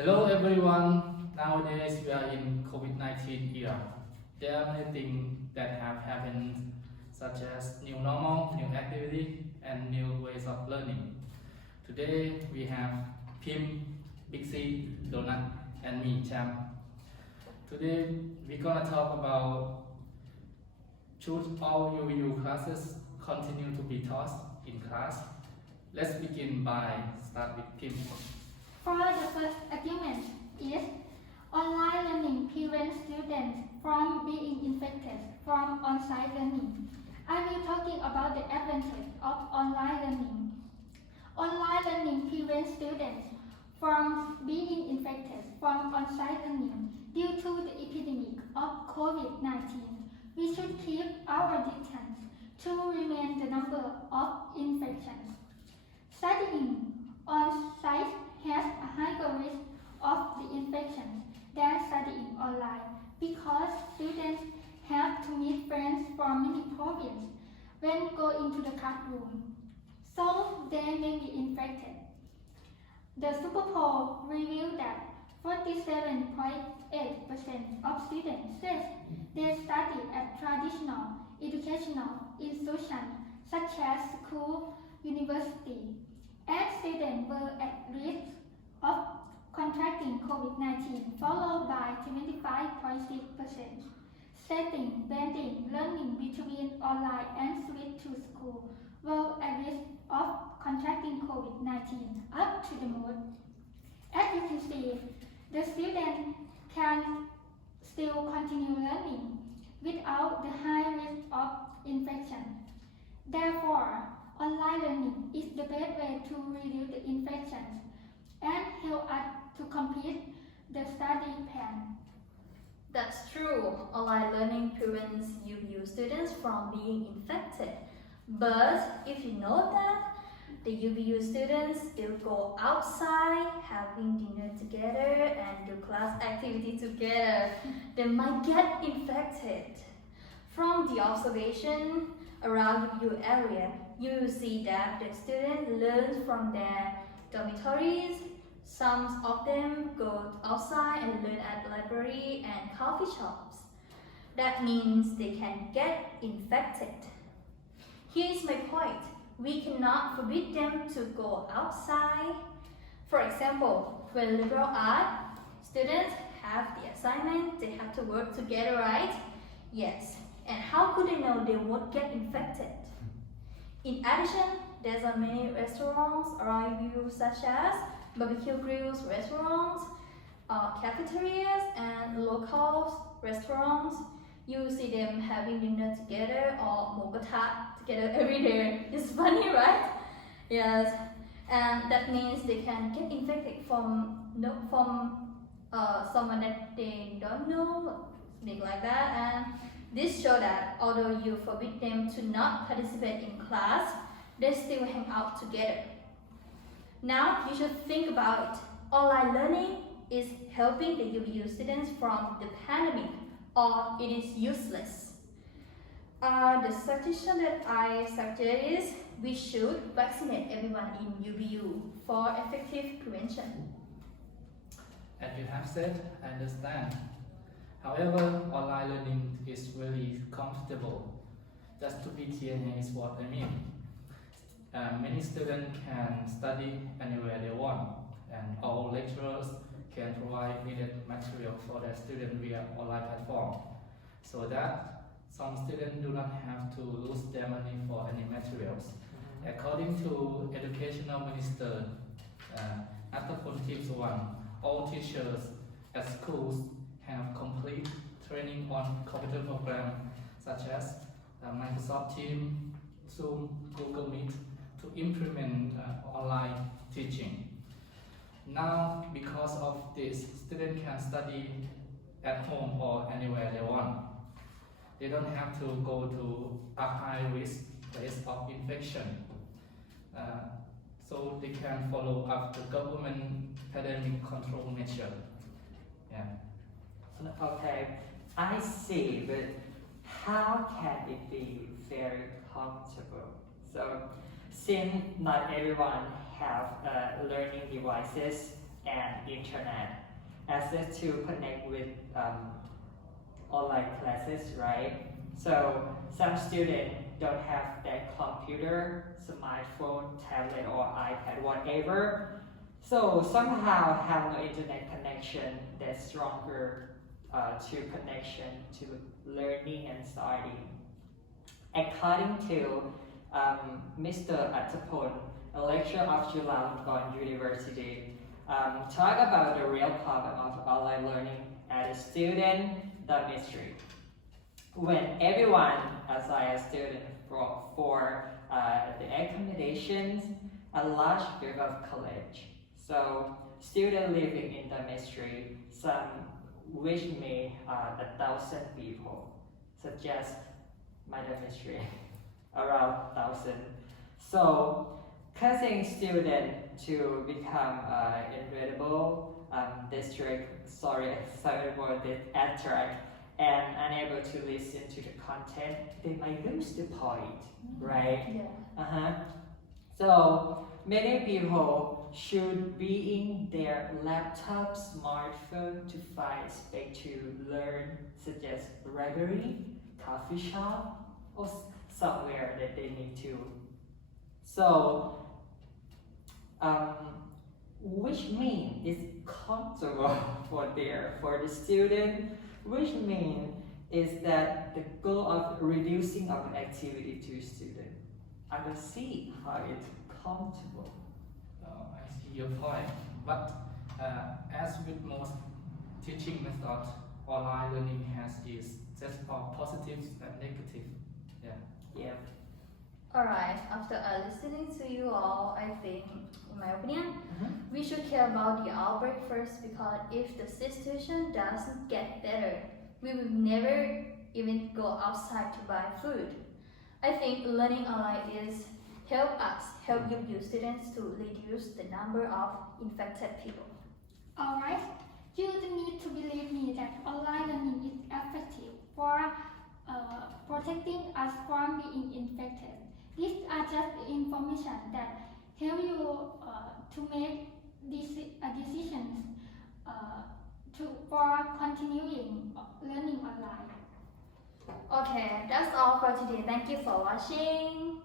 Hello everyone. Nowadays we are in COVID-19 era. There are many things that have happened, such as new normal, new activity, and new ways of learning. Today we have Pim, Big C, Donut, and me, Cham. Today we're gonna talk about should all UVU classes continue to be taught in class? Let's begin by start with Pim. For the first argument is online learning prevents students from being infected from on-site learning. I will talking about the advantage of online learning. Online learning prevents students from being infected from on-site learning due to the epidemic of COVID-19. We should keep our distance to remain the number of infections. Studying on-site has a higher risk of the infection than studying online because students have to meet friends from many provinces when go into the classroom, so they may be infected. The Super Poll revealed that 47.8% of students said they study at traditional educational institutions such as school, university, and students were at risk of contracting COVID-19, followed by 25.6%, stating blending learning between online and switch to school were at risk of contracting COVID-19 up to the most. As you can see, the student can still continue learning without the high risk of infection. Therefore, online learning is the best way to reduce the infections and help us to complete the study plan. That's true. Online learning prevents UVU students from being infected. But if you know that the UVU students still go outside, having dinner together and do class activity together, they might get infected. From the observation around UVU area, you will see that the students learn from their dormitories. Some of them go outside and learn at library and coffee shops. That means they can get infected. Here is my point. We cannot forbid them to go outside. For example, when liberal art, students have the assignment, they have to work together, right? Yes. And how could they know they won't get infected? In addition, there are many restaurants around you, such as barbecue grills restaurants, cafeterias, and local restaurants. You see them having dinner together or mogata together every day. It's funny, right? Yes, and that means they can get infected from someone that they don't know, something like that. And this shows that although you forbid them to not participate in class, they still hang out together. Now you should think about it. Online learning is helping the UVU students from the pandemic, or it is useless. The suggestion that I suggest is we should vaccinate everyone in UVU for effective prevention. As you have said, I understand. However, online learning is really comfortable. Just to be clear, here is what I mean. Many students can study anywhere they want, and all lecturers can provide needed material for their students via online platform, so that some students do not have to lose their money for any materials. According to Educational Minister Nattapol Teepsuwan, all teachers at schools have complete training on computer programs such as Microsoft Teams, Zoom, Google Meet to implement online teaching. Now, because of this, students can study at home or anywhere they want. They don't have to go to a high-risk place of infection. So they can follow up the government pandemic control measure. Yeah. Okay, I see, but how can it be very comfortable? So, since not everyone have learning devices and internet, access to connect with online classes, right? So some students don't have their computer, smartphone, tablet, or iPad, whatever. So somehow have no internet connection that's stronger to connection to learning and studying. According to Mr. Attapon, a lecturer of Chulalongkorn University, talk about the real problem of online learning at a student dormitory. When everyone assign a student for the accommodations, a large group of college. So students living in dormitory, some which may 1,000 people, such as my dormitory, around 1,000. So causing students to become irritable, attract, and unable to listen to the content, they might lose the point, right? Yeah. So many people should be in their laptop, smartphone to find space to learn, such as library, coffee shop, or somewhere that they need to. So, which means it's comfortable for the student, which means is that the goal of reducing our activity to student. I can see how it's comfortable. I see your point, but as with most teaching methods, online learning has its just for positives and negative. Yeah. Alright, after listening to you all, I think, in my opinion, we should care about the outbreak first, because if the situation doesn't get better, we will never even go outside to buy food. I think learning online is help UBU students to reduce the number of infected people. Alright, you need to believe me that online learning is effective for protecting us from being infected. These are just information that help you to make decisions for continuing learning online. Okay, that's all for today. Thank you for watching.